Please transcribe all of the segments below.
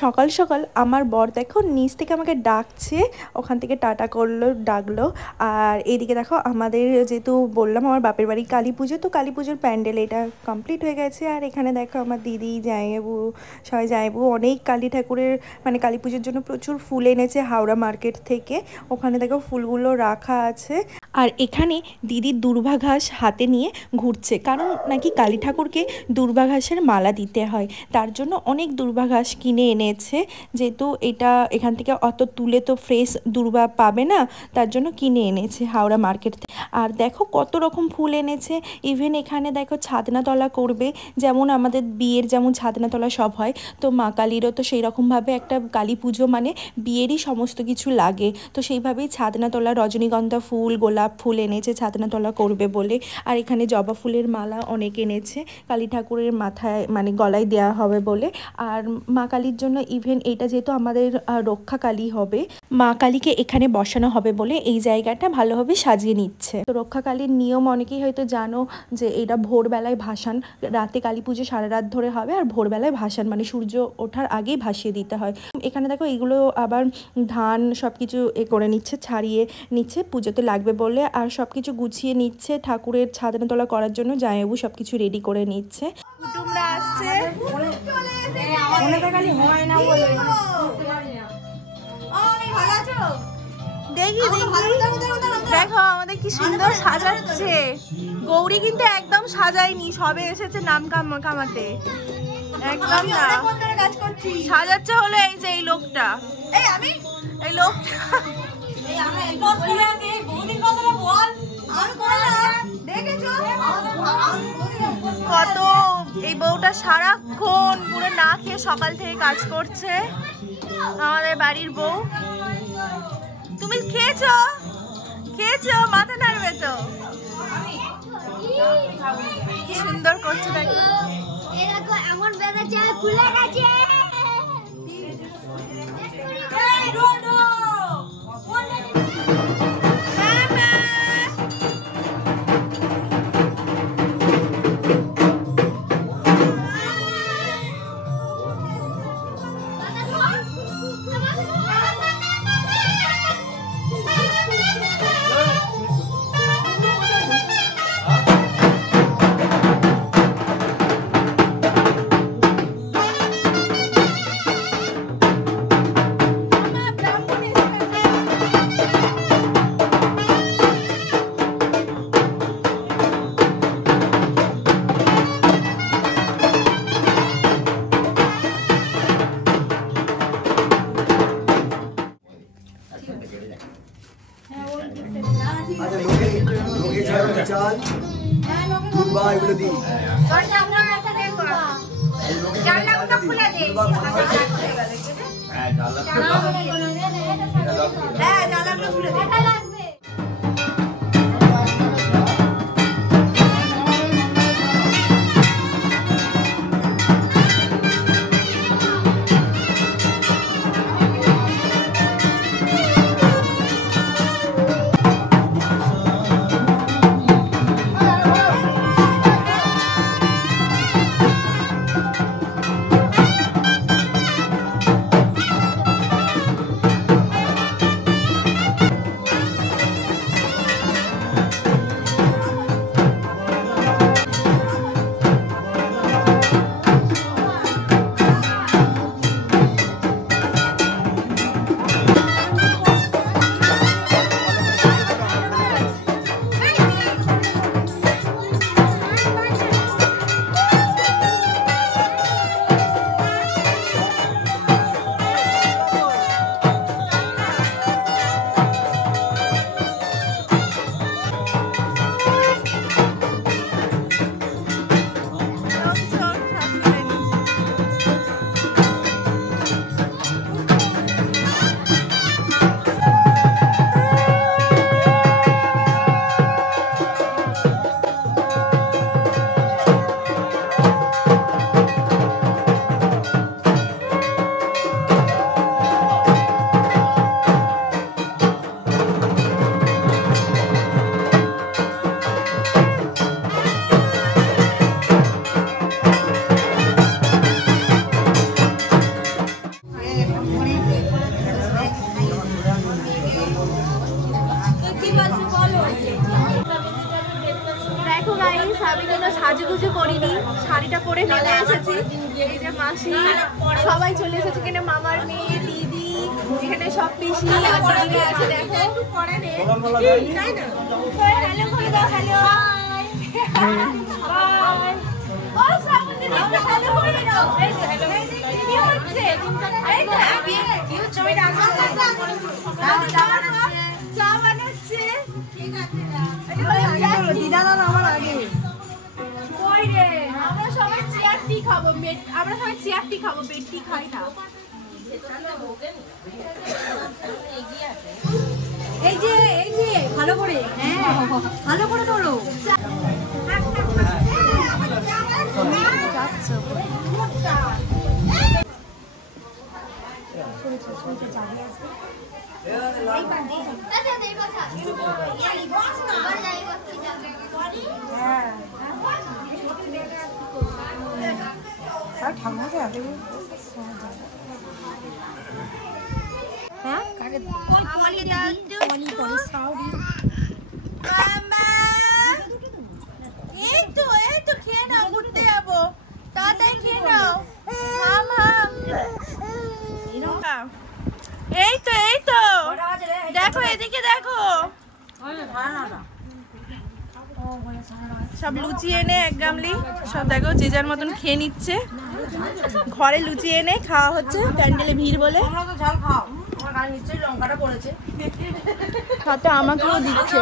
সকাল সকাল আমার বর দেখো নিচ থেকে আমাকে ডাকছে, ওখান থেকে টাটা করলো, ডাকলো। আর এইদিকে দেখো আমাদের যেহেতু বললাম আমার বাপের বাড়ি কালী পুজো, তো কালী পুজোর প্যান্ডেল এটা কমপ্লিট হয়ে গেছে। আর এখানে দেখো আমার দিদি, জামাইবাবু, সবাই জামাইবাবু অনেক কালী ঠাকুরের মানে কালী পুজোর জন্য প্রচুর ফুল এনেছে হাওড়া মার্কেট থেকে। ওখানে দেখো ফুলগুলো রাখা আছে। আর এখানে দিদি দূর্বা ঘাস হাতে নিয়ে ঘুরছে, কারণ নাকি কালী ঠাকুরকে দূর্বা ঘাসের মালা দিতে হয়, তার জন্য অনেক দূর্বা ঘাস কিনে এনেছে। যেহেতু এটা এখান থেকে অত তুলে তো ফ্রেশ দূর্বা পাবে না, তার জন্য কিনে এনেছে হাওড়া মার্কেট থেকে। আর দেখো কত রকম ফুল এনেছে। ইভেন এখানে দেখো ছাদনাতলা করবে, যেমন আমাদের বিয়ের যেমন ছাদনাতলা সব হয়, তো মা কালীরও তো সেই রকমভাবে একটা কালী পুজো মানে বিয়েরই সমস্ত কিছু লাগে, তো সেইভাবেই ছাদনাতলা রজনীগন্ধা ফুল, গোলাপ ফুল এনেছে ছাদনাতলা করবে বলে। আর এখানে জবা ফুলের মালা অনেক এনেছে কালী ঠাকুরের মাথায় মানে গলায় দেওয়া হবে বলে। আর মা কালীর জন্য ইভেন এটা যেহেতু আমাদের রক্ষা কালী হবে, মা কালীকে এখানে বসানো হবে বলে এই জায়গাটা ভালোভাবে সাজিয়ে নিচ্ছে। তো রক্ষা কালীর নিয়ম অনেকেই হয়তো জানো যে এটা ভোরবেলায় ভাসান, রাতে কালী পুজো সারা রাত ধরে হবে, আর ভোরবেলায় ভাসান মানে সূর্য ওঠার আগেই ভাসিয়ে দিতে হয়। এখানে দেখো এইগুলো আবার ধান সব কিছু করে নিচ্ছে, ছাড়িয়ে নিচ্ছে পুজোতে লাগবে বলে। আর সব কিছু গুছিয়ে নিচ্ছে ঠাকুরের ছাদনাতলা করার জন্য, জামাইবাবু সব কিছু রেডি করে নিচ্ছে। কুটুমরা আসছে, দেখি দেখো আমাদের কি সুন্দর সাজাচ্ছে। গৌরী কিন্তু একদম সাজায়নি, সবে এসেছে নাম কামাতে, একদম না সাজাচ্ছে। হলো এই যে এই লোকটা, এই লোকটা কত, এই বউটা সারাক্ষণ পুরো না খেয়ে সকাল থেকে কাজ করছে। আমাদের বাড়ির বউ, তুমি খেয়েছো খেয়েছো, মাথা নাড়বে তো, কি সুন্দর করছে দেখো। এমন বেড়েছে খুলে গেছে। সাজুগুজু করিনি, শাড়িটা পরে নেমে এসেছি। এই যে মাসি সবাই চলে এসেছে, এখানে মামার মেয়ে, দিদি, এখানে সব পিসি আর দিদিরা আছে। দেখো হ্যালো করে দাও, হ্যালো ও শ্রাবন্তী দিদি হ্যালো করে দাও। এই যে হ্যালো কি হচ্ছে, এই তো কি ছবিটা আসছে, চা বানাচ্ছে। ঠিক আছে দিদা না আমার আগে কই রে, আমরা সবাই চেয়ার টি খাবো, আমরা সবাই চেয়ার টি খাবো, বেড টি খাই না। এই যে ভালো করে, হ্যাঁ ভালো করে ধরো। এই তো খেয়ে নাও, ঘুরতে যাবো, তাড়াতাড়ি খেয়ে নাও। এই তো দেখো, এদিকে দেখো, সব লুচি এনে এক গামলি সব দেখো যে যার মতন খেয়ে নিচ্ছে। ঘরে লুচি এনে খাওয়া হচ্ছে প্যান্ডেলে ভিড় বলে। হাতে আমাকেও দিচ্ছে।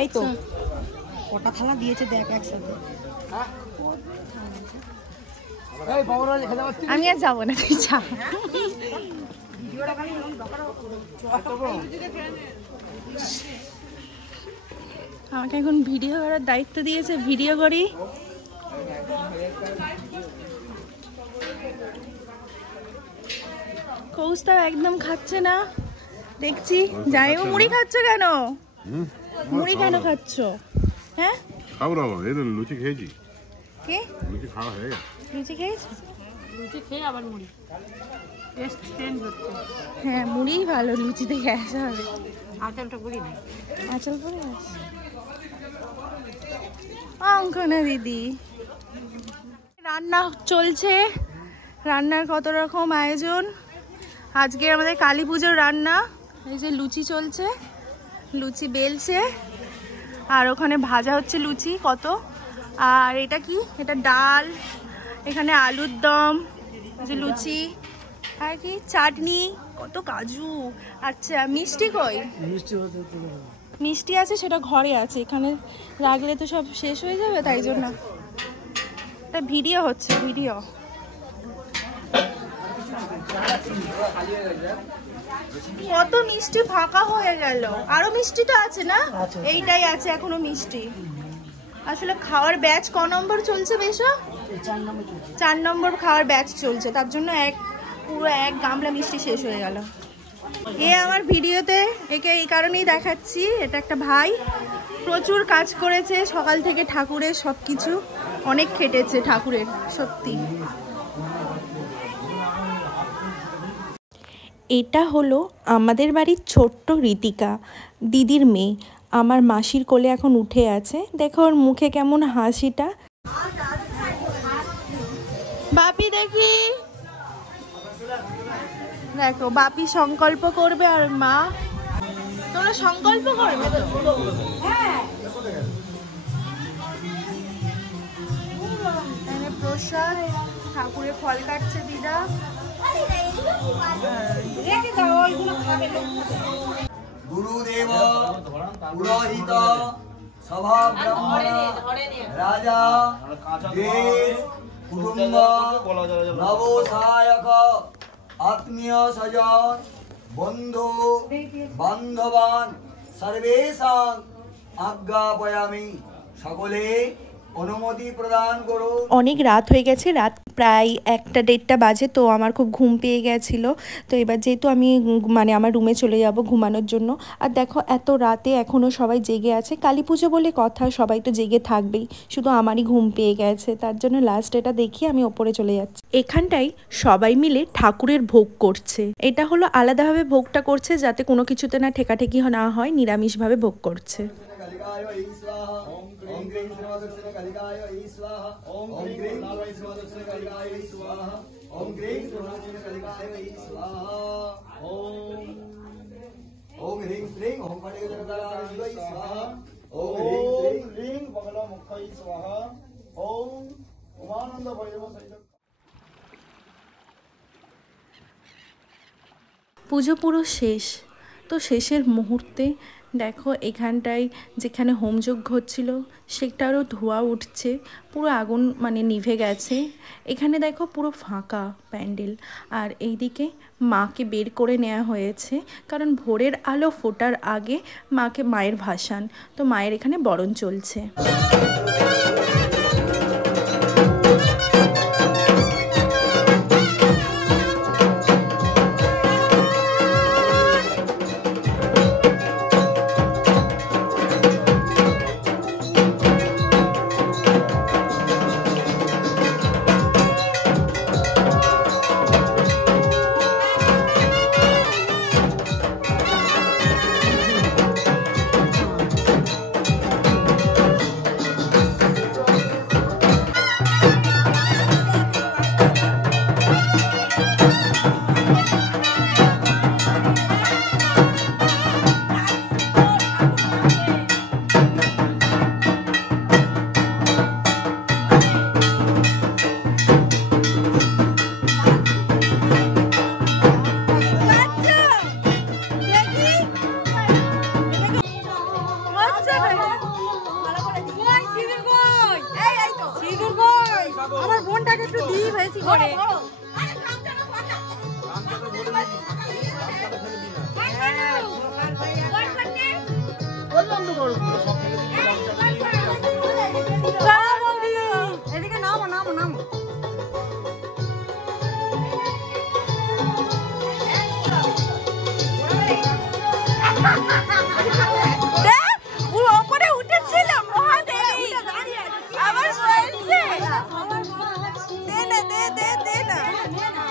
এই তো কটা থালা দিয়েছে দেখ একসাথে। আমি আর যাবো না, তুই যা। আমাকে এখন ভিডিও করার দায়িত্ব দিয়েছে, ভিডিও করি। কৌস্তাও একদম খাচ্ছে না দেখছি। যাই ও মুড়ি খাচ্ছ কেন? মুড়ি কেন খাচ্ছ? হ্যাঁ খাবো না, এই লুচি খেয়েছি। কে লুচি খাওয়া হয়ে গেছে? লুচি খেয়েছো? লুচি খেয়ে আবার মুড়ি টেস্ট চেঞ্জ হচ্ছে। হ্যাঁ মুড়িই ভালো, লুচিতে গ্যাস হবে। আঁচলটা করি না, আঁচল পরে আছে অঙ্কনা দিদি। রান্না চলছে, রান্নার কত রকম আয়োজন। আজকে আমাদের কালী পুজোর রান্না। এই যে লুচি চলছে, লুচি বেলছে, আর ওখানে ভাজা হচ্ছে লুচি কত। আর এটা কি, এটা ডাল, এখানে আলুর দম, যে লুচি, আর কি চাটনি, কত কাজু। আচ্ছা মিষ্টি কই? মিষ্টি আছে, সেটা ঘরে আছে, এখানে রাখলে তো সব শেষ হয়ে যাবে, তাই জন্য। তা ভিডিও হচ্ছে, ভিডিও। কত মিষ্টি ফাঁকা হয়ে গেল, আরো মিষ্টিটা আছে না? এইটাই আছে এখনো মিষ্টি। আসলে খাওয়ার ব্যাচ ক নম্বর চলছে বেশ? 4 নম্বর খাওয়ার ব্যাচ চলছে, তার জন্য পুরো এক গামলা মিষ্টি শেষ হয়ে গেল। এ আমার ভিডিওতে, একে এই কারণেই দেখাচ্ছি, এটা একটা ভাই, প্রচুর কাজ করেছে সকাল থেকে, ঠাকুরের সব কিছু অনেক খেটেছে ঠাকুরের, সত্যি। এটা হলো আমাদের বাড়ির ছোট্ট ঋতিকা, দিদির মেয়ে, আমার মাসির কোলে এখন উঠে আছে। দেখো ওর মুখে কেমন হাসিটা। বাপি দেখি, দেখো বাপি সংকল্প করবে আর মা। তোমরা সংকল্প করবে তো? হ্যাঁ। প্রসাদ, ঠাকুরের ফল কাটছে দিদা। গুরুদেব পুরোহিত সভা ব্রাহ্মণ রাজা দেশ কুটুম্ব নবসায়ক আত্মীয় স্বজন বন্ধু বান্ধবান সর্বেষাং আজ্ঞাপয়ামি। সকলে অনুমতি প্রদান করো। অনেক রাত হয়ে গেছে, রাত প্রায় 1টা-1:30 বাজে, তো আমার খুব ঘুম পেয়ে গেছিলো। তো এবার যেহেতু আমি মানে আমার রুমে চলে যাব ঘুমানোর জন্য। আর দেখো এত রাতে এখনও সবাই জেগে আছে, কালী পুজো বলে কথা, সবাই তো জেগে থাকবেই, শুধু আমারই ঘুম পেয়ে গেছে। তার জন্য লাস্ট এটা দেখিয়ে আমি ওপরে চলে যাচ্ছি। এখানটায় সবাই মিলে ঠাকুরের ভোগ করছে। এটা হলো আলাদাভাবে ভোগটা করছে যাতে কোনো কিছুতে না ঠেকাঠেকি না হয়, নিরামিষভাবে ভোগ করছে। ओम ग्रीं श्रीमदक्षिणे कालिकाय स्वाहा ओम ग्रीं श्रीमदक्षिणे कालिकाय स्वाहा ओम ग्रीं श्रीमदक्षिणे कालिकाय स्वाहा ओम ह्रीं श्रीं ओम पणिगजनकाय स्वाहा ओम ह्रीं श्रीं बगलमुखाय स्वाहा ओम उमानंद भैरव सहित। পুজো পুরো শেষ। তো শেষের মুহূর্তে দেখো এখানটায় যেখানে হোমযজ্ঞ হচ্ছিল সেটারও ধোঁয়া উঠছে, পুরো আগুন মানে নিভে গেছে। এখানে দেখো পুরো ফাঁকা প্যান্ডেল। আর এইদিকে মাকে বের করে নেওয়া হয়েছে, কারণ ভোরের আলো ফোটার আগে মায়ের ভাসান, তো মায়ের এখানে বরণ চলছে। আমার বোনটাকে একটু দিই বেশি করে। এদিকে নামো নামো নামো। ওপরে উঠেছিলাম আবার বলছে দে না দে দে দে না দে না।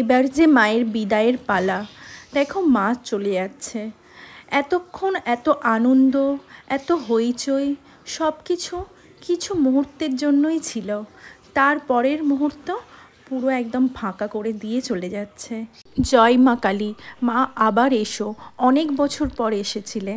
এবার যে মায়ের বিদায়ের পালা, দেখো মা চলে যাচ্ছে। এতক্ষণ এত আনন্দ, এত হইচই, সব কিছু মুহূর্তের জন্যই ছিল। তারপরের মুহূর্ত পুরো একদম ফাঁকা করে দিয়ে চলে যাচ্ছে। জয় মা কালী, মা আবার এসো, অনেক বছর পর এসেছিলে।